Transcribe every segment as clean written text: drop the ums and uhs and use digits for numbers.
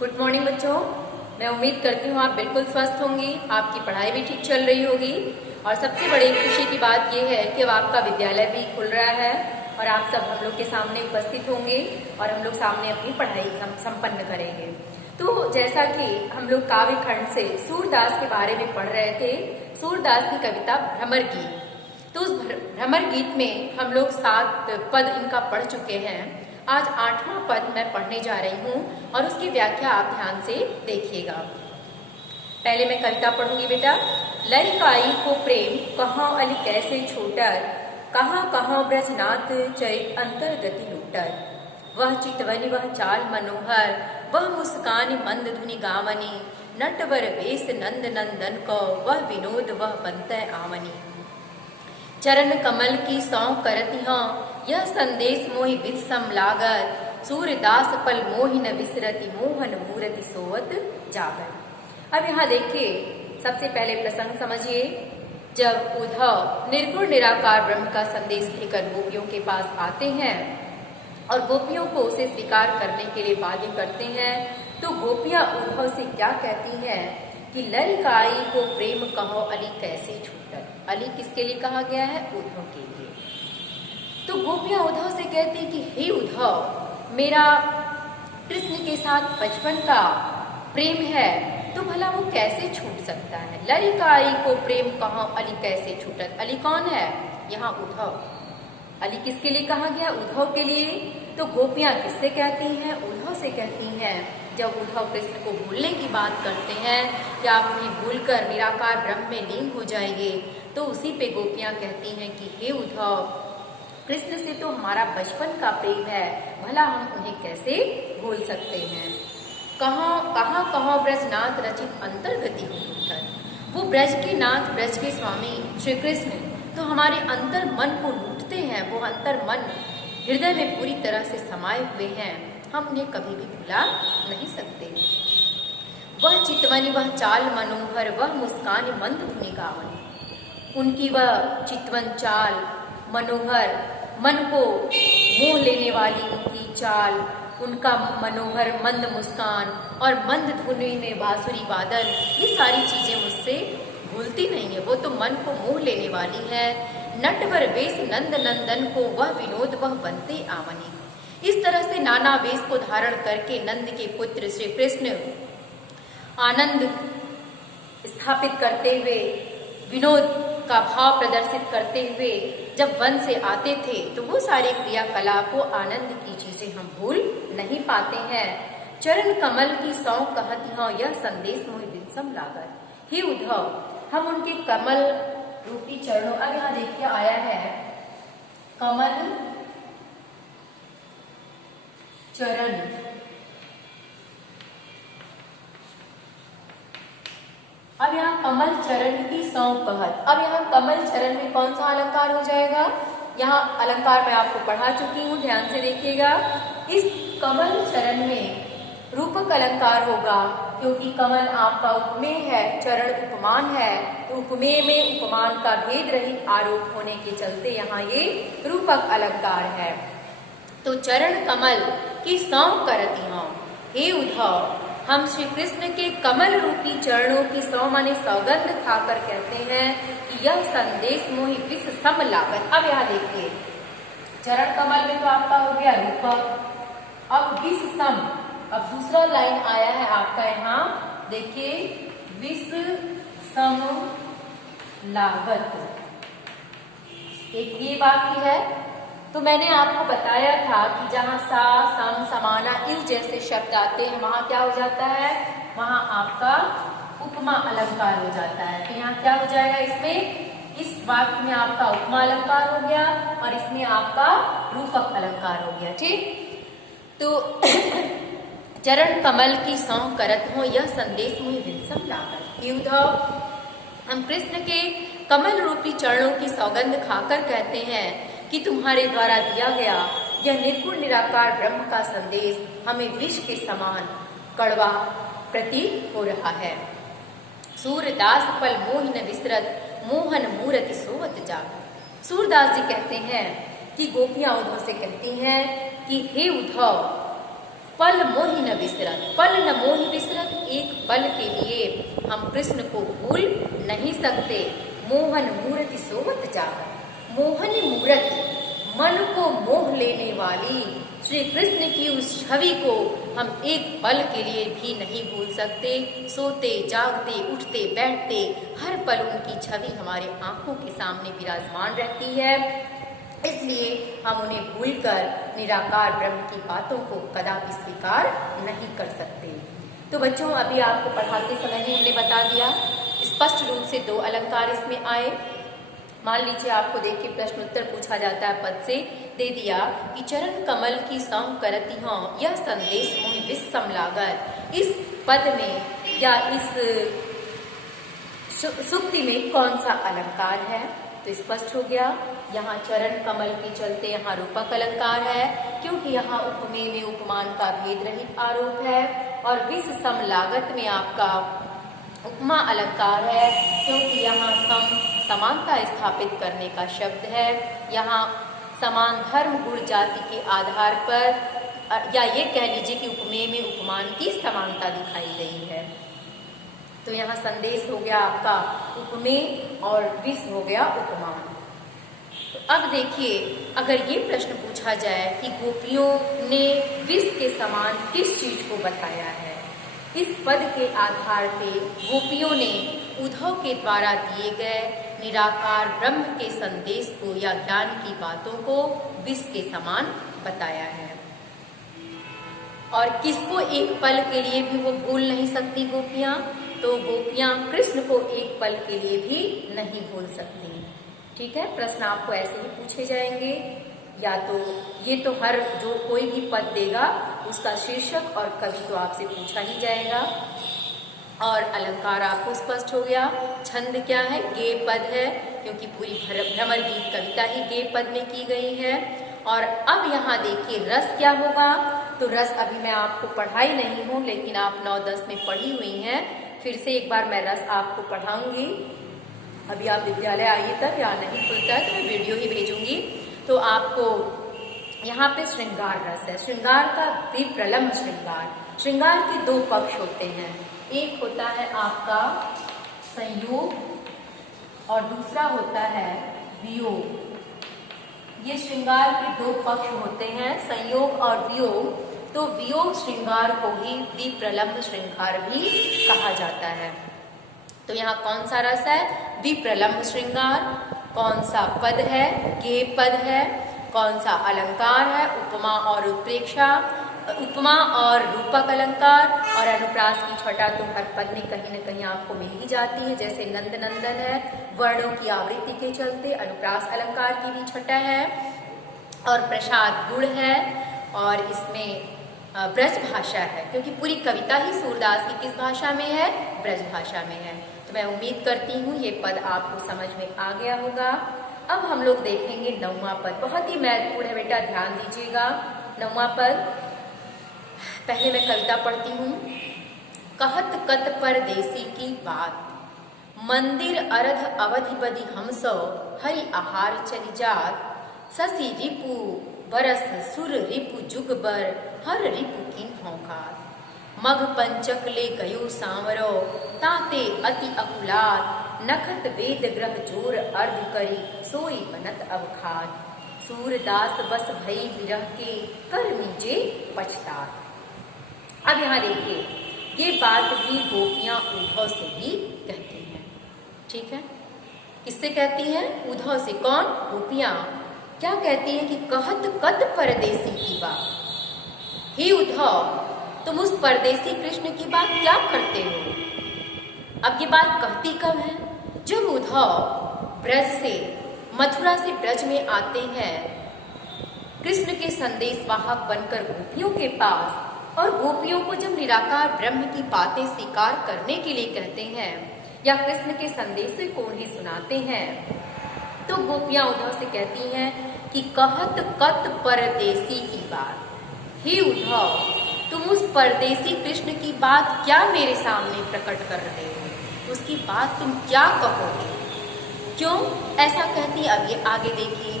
Good morning बच्चों। मैं उम्मीद करती हूँ आप बिल्कुल स्वस्थ होंगी, आपकी पढ़ाई भी ठीक चल रही होगी। और सबसे बड़ी खुशी की बात यह है कि अब आपका विद्यालय भी खुल रहा है और आप सब हम लोग के सामने उपस्थित होंगे और हम लोग सामने अपनी पढ़ाई संपन्न करेंगे। तो जैसा कि हम लोग काव्य खंड से सूरदास के बारे में पढ़ रहे थे, सूरदास की कविता भ्रमर गीत। तो उस भ्रमर गीत में हम लोग 7 पद इनका पढ़ चुके हैं। आज 8वां पद मैं पढ़ने जा रही हूँ और उसकी व्याख्या आप ध्यान से देखिएगा। पहले मैं कविता पढ़ूंगी बेटा। लरिकाई को प्रेम कहाँ अली कैसे छूटर, कहाँ कहाँ ब्रजनाथ चरित अंतर्गति लूटर। वह चितवनी वह चाल मनोहर, वह मुस्कान मंद धुनि गावनी। नटवर वेश नंद नंदन को, वह विनोद वह बनतै आवनी। चरण कमल की सौ करती हाँ, यह संदेश मोहि वित्सम लागत। सूरदास पल मोहि न विसरति, मोहन मूरति सोवत जागर। अब यहाँ देखिए, सबसे पहले प्रसंग समझिए। जब उद्धव निर्गुण निराकार ब्रह्म का संदेश लेकर गोपियों के पास आते हैं और गोपियों को उसे स्वीकार करने के लिए बाध्य करते हैं, तो गोपियां उद्धव से क्या कहती हैं कि लरिकाई को प्रेम कहो अली कैसे छूटर। अली किसके लिए कहा गया है? उद्धव के लिए। तो गोपियां उद्धव से कहती कि हे उद्धव, मेरा कृष्ण के साथ बचपन का प्रेम है, तो भला वो कैसे छूट सकता है। लरिकाई को प्रेम कहो अली कैसे छूटर। अली कौन है? यहाँ उद्धव। अली किसके लिए कहा गया? उद्धव के लिए। तो गोपियां किससे कहती हैं? उद्धव से कहती हैं। जब उद्धव कृष्ण को भूलने की बात करते हैं कि आप उन्हें भूलकर निराकार ब्रह्म में लीन हो जाएंगे, तो उसी पे गोपियां कहती हैं कि हे उद्धव, कृष्ण से तो हमारा बचपन का प्रेम है, भला हम उन्हें कैसे भूल सकते हैं। कहाँ कहाँ कहाँ ब्रजनाथ रचित अंतर्गति लूटर। वो ब्रज के नाथ, ब्रज के स्वामी श्री कृष्ण तो हमारे अंतर मन को लूटते हैं। वो अंतर मन हृदय में पूरी तरह से समाये हुए हैं, हम उन्हें कभी भी भुला नहीं सकते। वह चितवनी वह चाल मनोहर, वह मुस्कान मंद धुनि गावनी। उनकी वह चितवन चाल मनोहर, मन को मोह लेने वाली उनकी चाल, उनका मनोहर मंद मुस्कान और मंद धुनि में बांसुरी वादन, ये सारी चीजें मुझसे भूलती नहीं है। वो तो मन को मोह लेने वाली है। नटवर वेश नंद नंदन को, वह विनोद वह बनते आवनी। इस तरह से नाना वेश को धारण करके नंद के पुत्र श्री कृष्ण आनंद स्थापित करते हुए, विनोद का भाव प्रदर्शित करते हुए जब वन से आते थे, तो वो सारे क्रियाकलाप को आनंद की चीजें हम भूल नहीं पाते हैं। चरण कमल की सौ कहती हूँ, यह संदेश मोहि वित्सम लागर। हे उद्धव, हम उनके कमल रूपी चरणों, अब यहाँ देखिए आया है कमल चरण। अब यहाँ कमल चरण की सौ कहत। अब यहाँ कमल चरण में कौन सा अलंकार हो जाएगा? यहाँ अलंकार मैं आपको पढ़ा चुकी हूँ, ध्यान से देखिएगा। इस कमल चरण में रूपक अलंकार होगा, क्योंकि कमल आपका उपमेय है, चरण उपमान है, तो उपमेय में उपमान का भेद रहित आरोप होने के चलते यहाँ ये रूपक अलंकार है। तो चरण कमल की सौ करती हूँ, हे उद्धव, हम श्री कृष्ण के कमल रूपी चरणों की सौ माने सौगंध खाकर कहते हैं कि यह संदेश मोहि विष सम लागत। अब यहाँ देखिए, चरण कमल में तो आपका हो गया रूपक, अब विष सम, अब दूसरा लाइन आया है आपका यहाँ देखिए, विष सम लागत। एक ये वाक्य है। तो मैंने आपको बताया था कि जहाँ सा सम समाना इव जैसे शब्द आते हैं, वहां क्या हो जाता है? वहां आपका उपमा अलंकार हो जाता है। तो यहाँ क्या हो जाएगा? इसमें, इस वाक्य में आपका उपमा अलंकार हो गया और इसमें आपका रूपक अलंकार हो गया। ठीक, तो चरण कमल की सौ करत हो, यह संदेश मोहि वित्सम लागर। उद्धव, हम कृष्ण के कमल रूपी चरणों की सौगंध खाकर कहते हैं कि तुम्हारे द्वारा दिया गया यह निर्गुण निराकार ब्रह्म का संदेश हमें विष के समान कड़वा प्रतीत हो रहा है। सूरदास पल मोहि न विसरत, मोहन मूरति सोवत जागर। सूरदास जी कहते हैं कि गोपियां उद्धव से कहती हैं कि हे उद्धव, पल मोहि न बिसरत, पल न मोहि बिसरत, एक पल के लिए हम कृष्ण को भूल नहीं सकते। मोहन मूर्ति सोवत जागत, मोहनी मूर्ति मन को मोह लेने वाली श्री कृष्ण की उस छवि को हम एक पल के लिए भी नहीं भूल सकते। सोते जागते उठते बैठते हर पल उनकी छवि हमारे आंखों के सामने विराजमान रहती है, इसलिए हम उन्हें भूलकर निराकार ब्रह्म की बातों को कदापि स्वीकार नहीं कर सकते। तो बच्चों, अभी आपको पढ़ाते समय ही हमने बता दिया, स्पष्ट रूप से 2 अलंकार इसमें आए। मान लीजिए आपको देख के प्रश्न उत्तर पूछा जाता है, पद से दे दिया कि चरण कमल की सौं करती हूँ, यह संदेश मोहि विस्सम लागर। इस पद में या इस सूक्ति में कौन सा अलंकार है? तो स्पष्ट हो गया, यहाँ चरण कमल के चलते यहाँ रूपक अलंकार है, क्योंकि यहाँ उपमेय में उपमान का भेद रहित आरोप है, और विस्सम लागत में आपका उपमा अलंकार है, क्योंकि यहाँ समानता स्थापित करने का शब्द है। यहाँ समान धर्म गुण जाति के आधार पर, या ये कह लीजिए कि उपमेय में उपमान की समानता दिखाई गई है। तो यहाँ संदेश हो गया आपका उपमेय और विष हो गया उपमान। तो अब देखिए, अगर ये प्रश्न पूछा जाए कि गोपियों ने विष के समान किस चीज को बताया है, इस पद के आधार पे गोपियों ने उद्धव के द्वारा दिए गए निराकार ब्रह्म के संदेश को या ज्ञान की बातों को विष के समान बताया है। और किसको एक पल के लिए भी वो भूल नहीं सकती गोपियां? तो गोपियां कृष्ण को एक पल के लिए भी नहीं भूल सकती। ठीक है, प्रश्न आपको ऐसे ही पूछे जाएंगे, या तो ये तो हर जो कोई भी पद देगा उसका शीर्षक और कवि तो आपसे पूछा ही जाएगा। और अलंकार आपको स्पष्ट हो गया। छंद क्या है? गेय पद है, क्योंकि पूरी भ्रमर गीत कविता ही गेय पद में की गई है। और अब यहाँ देखिए रस क्या होगा? तो रस अभी मैं आपको पढ़ाई नहीं हूँ, लेकिन आप 9-10 में पढ़ी हुई हैं। फिर से एक बार मैं रस आपको पढ़ाऊंगी। अभी आप विद्यालय आइए तक, या नहीं खुलता है तो मैं वीडियो ही भेजूंगी। तो आपको यहाँ पे श्रृंगार रस है। श्रृंगार का विप्रलम्ब श्रृंगार, श्रृंगार के 2 पक्ष होते हैं, एक होता है आपका संयोग और दूसरा होता है वियोग। ये श्रृंगार के 2 पक्ष होते हैं, संयोग और वियोग। तो वियोग श्रृंगार को ही विप्रलम्ब श्रृंगार भी कहा जाता है। तो यहाँ कौन सा रस है? विप्रलम्ब श्रृंगार। कौन सा पद है? गेय पद है। कौन सा अलंकार है? उपमा और उत्प्रेक्षा, उपमा और रूपक अलंकार। और अनुप्रास की छटा तो हर पद में कहीं न कहीं आपको मिल ही जाती है, जैसे नंद नंदन है, वर्णों की आवृत्ति के चलते अनुप्रास अलंकार की भी छटा है। और प्रसाद गुण है, और इसमें ब्रज भाषा है, क्योंकि पूरी कविता ही सूरदास की किस भाषा में है? ब्रज भाषा में है। तो मैं उम्मीद करती हूँ ये पद आपको समझ में आ गया होगा। अब हम लोग देखेंगे 9वां पद, बहुत ही महत्वपूर्ण है बेटा, ध्यान दीजिएगा। 9वां पद, पहले मैं कविता पढ़ती हूँ। कहत कत परदेसी की बात, मंदिर अरध अवधि बदि हमसो, हरि आहार चली जात, शशि रिपु बरस सुर रिपु जुग बर, हर रिपु किन होकार, मघ पंचक ले गयो सांवरो, ताते अति अकुलात, नखत वेद ग्रह जोर अर्ध करी, सोई बनत अवखात, सूरदास बस भई विरह के, कर नीचे पछतात। अब यहाँ देखिए, ये बात भी गोपियां उद्धव से ही कहती हैं। ठीक है, किससे कहती हैं? उद्धव से। कौन? गोपियां। क्या कहती हैं कि कहत कत परदेसी की बात, हे उद्धव तुम उस परदेसी कृष्ण की बात क्या करते हो? अब ये बात कहती कब है? जब उद्धव ब्रज से, मथुरा से ब्रज में आते हैं कृष्ण के संदेश वाहक बनकर गोपियों के पास, और गोपियों को जब निराकार ब्रह्म की बातें स्वीकार करने के लिए कहते हैं या कृष्ण के संदेश को उन्हें सुनाते हैं, तो गोपियां उद्धव से कहती हैं कि कहत कत परदेसी की बात, हे उद्धव तुम उस परदेसी कृष्ण की बात क्या मेरे सामने प्रकट कर रहे हो? उसकी बात तुम क्या कहोगे? क्यों ऐसा कहती? अब ये आगे देखिए,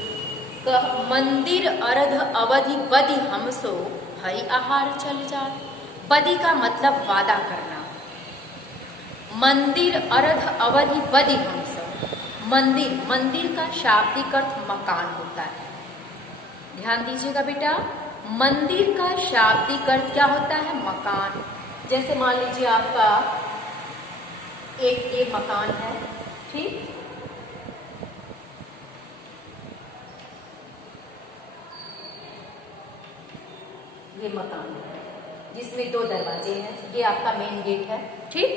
मंदिर अरध अवधि बदि हमसो, हरि आहार चल जात। बदी का मतलब वादा करना। मंदिर अरध अवधि बदी हम सब। मंदिर, मंदिर का शाब्दिक अर्थ मकान होता है। ध्यान दीजिएगा बेटा, मंदिर का शाब्दिक अर्थ क्या होता है? मकान। जैसे मान लीजिए आपका एक ये मकान है, ठीक, ये मकान है जिसमें 2 दरवाजे हैं, ये आपका मेन गेट है, ठीक।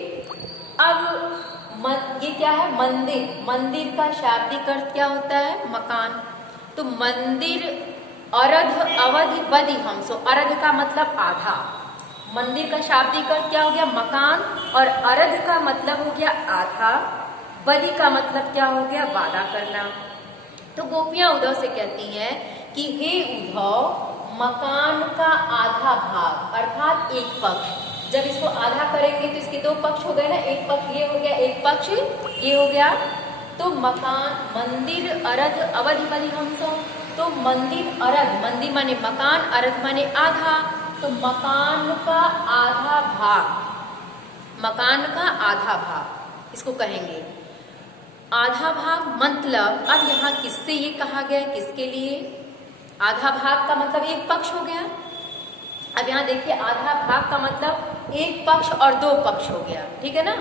अब ये क्या है? मंदिर। मंदिर का शाब्दिक अर्थ क्या होता है? मकान। तो मंदिर अरध अवधि बदी हम सो। अरध का मतलब आधा। मंदिर का शाब्दिक अर्थ क्या हो गया? मकान। और अरध का मतलब हो गया आधा। बदी का मतलब क्या हो गया? वादा करना। तो गोपियां उद्धव से कहती हैं कि हे उद्धव, मकान का आधा भाग अर्थात एक पक्ष, जब इसको आधा करेंगे तो इसके 2 पक्ष हो गए ना, एक पक्ष ये हो गया, एक पक्ष ये हो गया। तो मकान, मंदिर अरध अवधि बदी हम सो। तो मंदिर अरध, मंदिर माने मकान, अरध माने आधा। तो मकान का आधा भाग, मकान का आधा भाग इसको कहेंगे। आधा भाग मतलब अब यहाँ किससे ये कहा गया, किसके लिए? आधा भाग का मतलब एक पक्ष हो गया। अब यहाँ देखिए, आधा भाग का मतलब एक पक्ष और 2 पक्ष हो गया, ठीक है ना।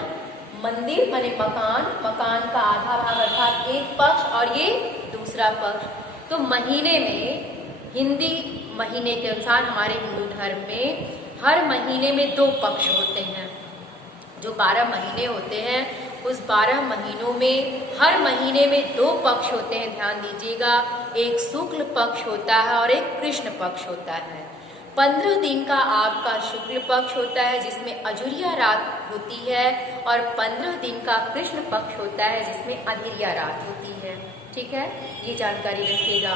मंदिर माने मकान, मकान का आधा भाग अर्थात एक पक्ष और ये दूसरा पक्ष। तो महीने में, हिंदी महीने के अनुसार हमारे हिंदू धर्म में हर महीने में 2 पक्ष होते हैं। जो 12 महीने होते हैं उस 12 महीनों में हर महीने में 2 पक्ष होते हैं। ध्यान दीजिएगा, एक शुक्ल पक्ष होता है और एक कृष्ण पक्ष होता है। 15 दिन का आपका शुक्ल पक्ष होता है जिसमें अजुरिया रात होती है, और 15 दिन का कृष्ण पक्ष होता है जिसमें अंधिरिया रात होती है, ठीक है। ये जानकारी रखिएगा।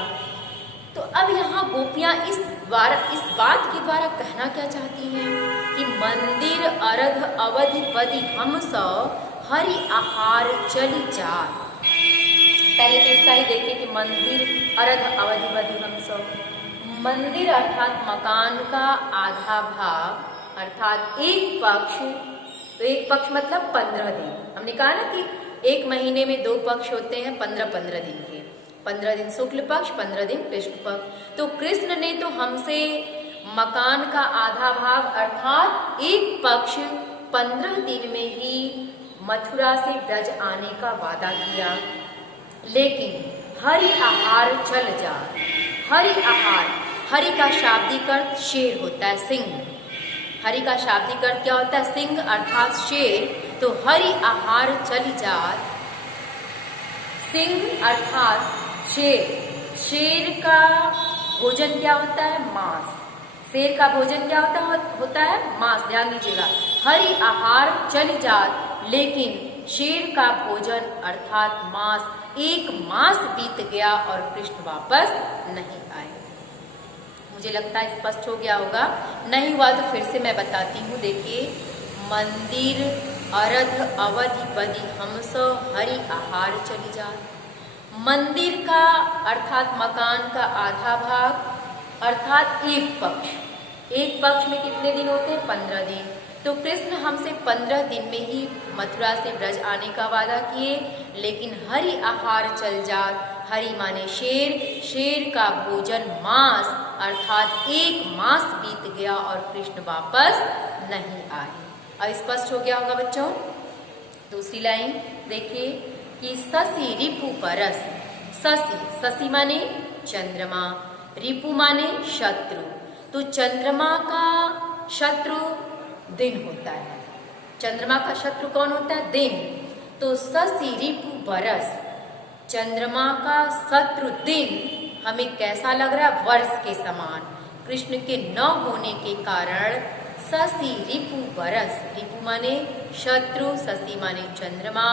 तो अब यहाँ गोपियाँ इस बात के द्वारा कहना क्या चाहती हैं कि मंदिर अरध अवधि बदी हम सौ हरि आहार चली जात। पहले तो इसका ही देखिए कि मंदिर अरध अवधि बदी हम सौ। मंदिर अर्थात मकान का आधा भाग अर्थात एक पक्ष। तो एक पक्ष मतलब 15 दिन। हमने कहा ना कि एक महीने में 2 पक्ष होते हैं 15-15 दिन के। 15 दिन शुक्ल पक्ष, 15 दिन कृष्ण पक्ष। तो कृष्ण ने तो हमसे मकान का आधा भाग अर्थात एक पक्ष 15 दिन में ही मथुरा से ब्रज आने का वादा किया, लेकिन हरि आहार चल जा। हरि आहार, हरि का शाब्दिक अर्थ शेर होता है, सिंह। हरि का शाब्दिक अर्थ क्या होता है? सिंह अर्थात शेर। तो हरि आहार चल जा, सिंह अर्थात शेर। शेर का भोजन क्या होता है? मांस। शेर का भोजन क्या होता है? मांस। ध्यान दीजिएगा, हरि आहार चल जात, लेकिन शेर का भोजन अर्थात मांस, एक मास बीत गया और कृष्ण वापस नहीं आए। मुझे लगता है स्पष्ट हो गया होगा। नहीं हुआ तो फिर से मैं बताती हूँ। देखिए, मंदिर अरध अवधि बदी हम सो हरि आहार चली जात। मंदिर का अर्थात मकान का आधा भाग अर्थात एक पक्ष। एक पक्ष में कितने दिन होते हैं? 15 दिन। तो कृष्ण हमसे 15 दिन में ही मथुरा से ब्रज आने का वादा किए, लेकिन हरि आहार चल जात। हरि माने शेर, शेर का भोजन मांस अर्थात एक मास बीत गया और कृष्ण वापस नहीं आए। अब स्पष्ट हो गया होगा बच्चों। दूसरी लाइन देखिए कि शशि रिपु बरस। शशि, शशि माने चंद्रमा, रिपु माने शत्रु। तो चंद्रमा का शत्रु दिन होता है। चंद्रमा का शत्रु कौन होता है? दिन। तो शशि रिपु बरस, चंद्रमा का शत्रु दिन हमें कैसा लग रहा है? वर्ष के समान। कृष्ण के न होने के कारण शशि रिपु बरस, रिपु माने शत्रु, शशि माने चंद्रमा।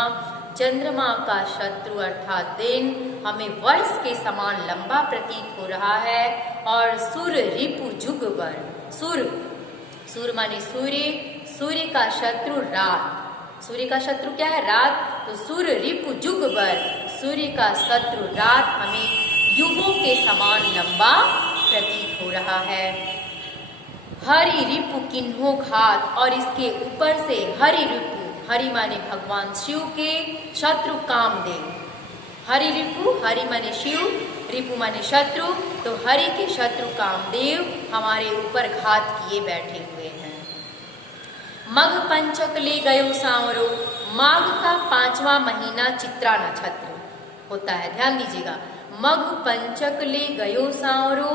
चंद्रमा का शत्रु अर्थात दिन हमें वर्ष के समान लंबा प्रतीत हो रहा है। और सुर रिपु जुगवर, सुर माने सूर्य, सूर्य का शत्रु रात। सूर्य का शत्रु क्या है? रात। तो सुर रिपु जुगवर, सूर्य का शत्रु रात हमें युगों के समान लंबा प्रतीत हो रहा है। हरि रिपु किन्हो घात, और इसके ऊपर से हरि रिपु, हरि माने भगवान शिव के शत्रु कामदेव, हरि रिपु, हरि माने शिव, रिपु माने शत्रु, तो हरि के शत्रु कामदेव हमारे ऊपर घात किए बैठे हुए हैं। मग पंचक ले गयो सांवरो, माघ का 5वां महीना चित्रा नक्षत्र होता है, ध्यान दीजिएगा। मग पंचक ले गयो सांवरो,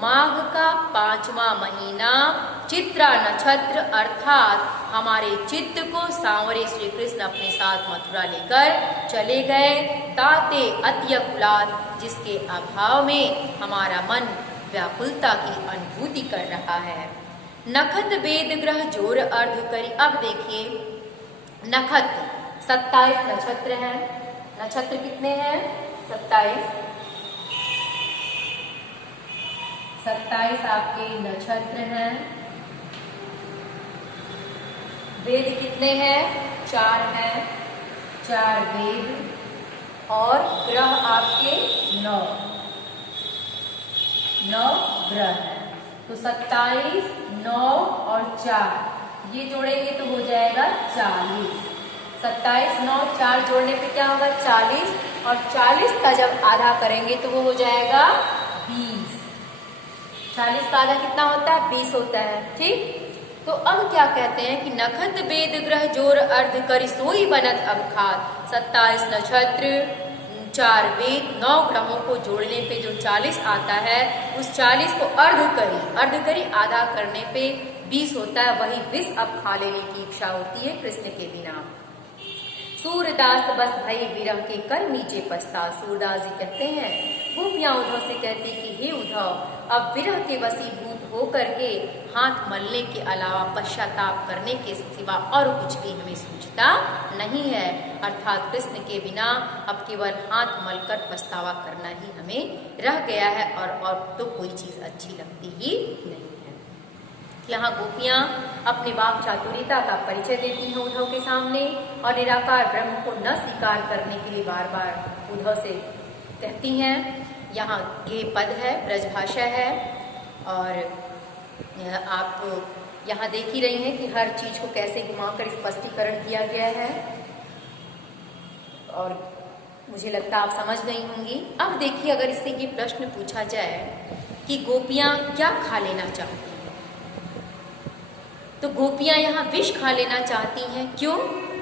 माघ का 5वां महीना चित्रा नक्षत्र, अर्थात हमारे चित्त को सांवरे श्री कृष्ण अपने साथ मथुरा लेकर चले गए। ताते अत्यकुलात, जिसके अभाव में हमारा मन व्याकुलता की अनुभूति कर रहा है। नखत वेद ग्रह जोर अर्ध करी, अब देखिए नखत 27 नक्षत्र हैं। नक्षत्र कितने हैं? 27 आपके नक्षत्र हैं। वेद कितने हैं? 4 हैं, 4 वेद, और ग्रह आपके 9 ग्रह हैं। तो 27, 9 और 4 ये जोड़ेंगे तो हो जाएगा 40। 27, 9, 4 जोड़ने पे क्या होगा? 40, और 40 का जब आधा करेंगे तो वो हो जाएगा 20। 40 का आधा कितना होता है? 20 होता है, ठीक। तो अब क्या कहते हैं कि नखत वेद ग्रह जोर अर्ध करी, सोई बनत अब खात। 27 नक्षत्र, 4 वेद, 9 ग्रहों को जोड़ने पे जो 40 आता है, उस 40 को अर्ध करी आधा करने पे 20 होता है। वही 20 अब खा लेने की इच्छा होती है कृष्ण के बिना। सूरदास बस भई विरह के कर नीचे पछता। सूरदास जी कहते हैं, गोपियां उद्धव से कहती कि हे उद्धव, अब विरह के वशीभूत होकर के हाथ मलने के अलावा पश्चाताप करने के सिवा और कुछ भी हमें सूझता नहीं है। अर्थात कृष्ण के बिना अब केवल हाथ मलकर पछतावा करना ही हमें रह गया है, और तो कोई चीज अच्छी लगती ही नहीं है। यहाँ गोपियां अपने वाक चातुर्यता का परिचय देती हैं उद्धव के सामने, और निराकार ब्रह्म को न स्वीकार करने के लिए बार बार उद्धव से कहती हैं। यहाँ ये पद है, ब्रजभाषा है, और आप यहाँ देख ही रही हैं कि हर चीज को कैसे घुमाकर स्पष्टीकरण किया गया है, और मुझे लगता है आप समझ गई होंगी। अब देखिए, अगर इससे ये प्रश्न पूछा जाए कि गोपियां क्या खा लेना चाहती हैं, तो गोपियां यहाँ विष खा लेना चाहती हैं। क्यों?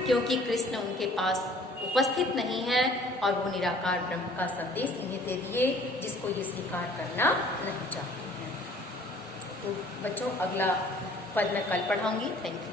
क्योंकि कृष्ण उनके पास उपस्थित नहीं है, और वो निराकार ब्रह्म का संदेश इन्हें दे दिए जिसको ये स्वीकार करना नहीं चाहती हैं। तो बच्चों, अगला पद मैं कल पढ़ाऊंगी। Thank you.